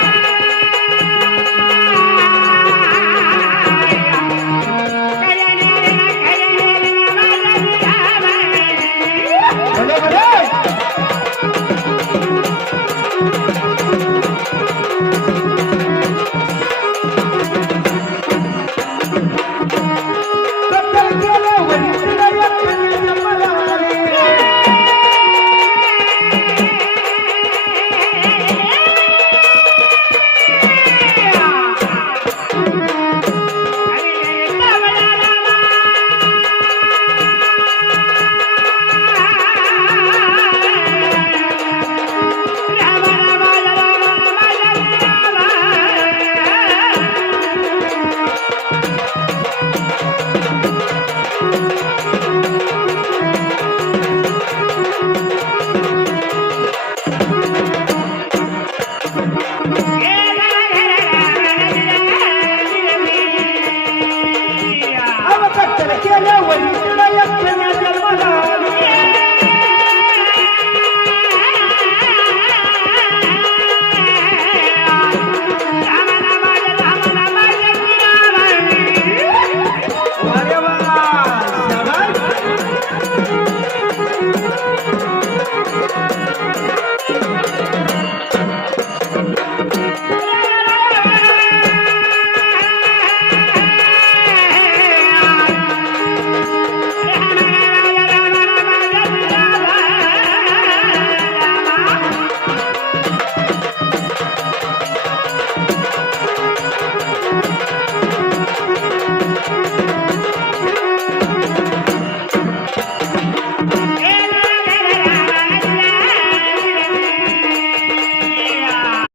Thank you.